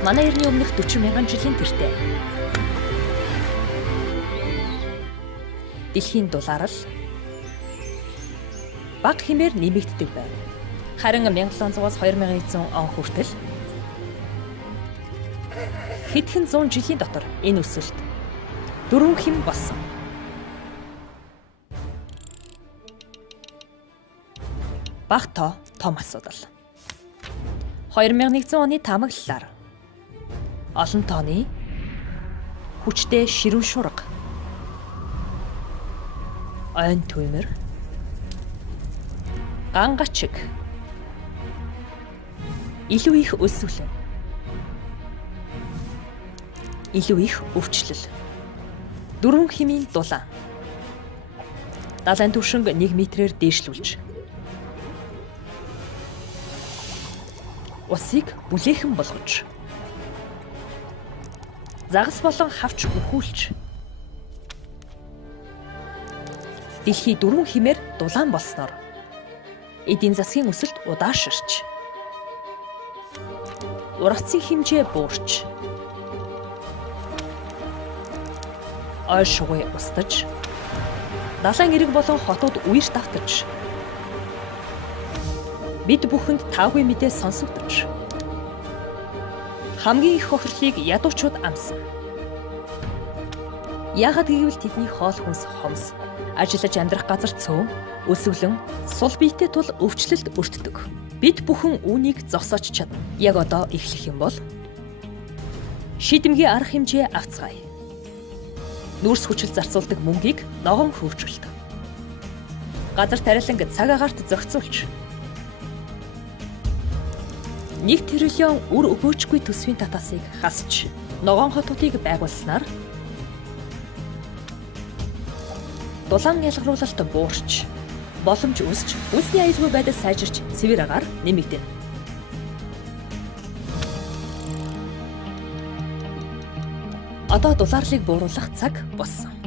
Манай эртний өмнөх 40,000 жилийн тэртээ. Дэлхийн дулаарл бага хэмээр нэмэгддэг байв. Харин 1700-аас 2100 он хүртэл хэдхэн зуун жилийн дотор энэ өсөлт 4 хэм болсон. Бага том асуудал. 2100 оны таамаглалаар олон тооны хүчтэй ширүүн шурга, ойн түмэр, гангачиг, илүү их өсвөл, илүү их өвчлөл, 4 хэмийн дулаан, далайн түвшинг 1 метрээр дээшлүүлж, усыг бүлээхэн болгож, загас болон хавч өхүүлж, дэлхий 4 хэмээр дулаан болсноор эдийн засгийн өсөлт удаашрч, ургацын хэмжээ буурч, ой шугай устж, далайн эрэг болон хотууд үерт давтаж, бид бүхэнд таагүй мэдээ сонсогдож, хамгийн их хохирлыг ядуучууд амсан. Яагаад гэвэл тэдний хоол хүнс хомс, ажиллаж амьдрах газар цөөн, өсвөлэн, сул биетэй тул өвчлөлт өртдөг. Бид бүхэн үүнийг зогсоож чадна. Яг одоо эхлэх юм бол шийдэмгий арга хэмжээ авцгаая. Нүүрс хүчил зарцуулдаг мөнгийг ногоон хөвжүүлдэг. Газар тариаланг цаг агаарт зохицуулж, 1 тэрлион үр өгөөжгүй төсвийн татаасыг хасч, ногоон хотуудыг байгуулснаар дулаан ялгаруулалт буурч, боломж өсч, үнсний аюулгүй байдал сайжирч, цэвэр агаар нэмэгдэнэ. Одоо дулаарлыг бууруулах цаг болсон.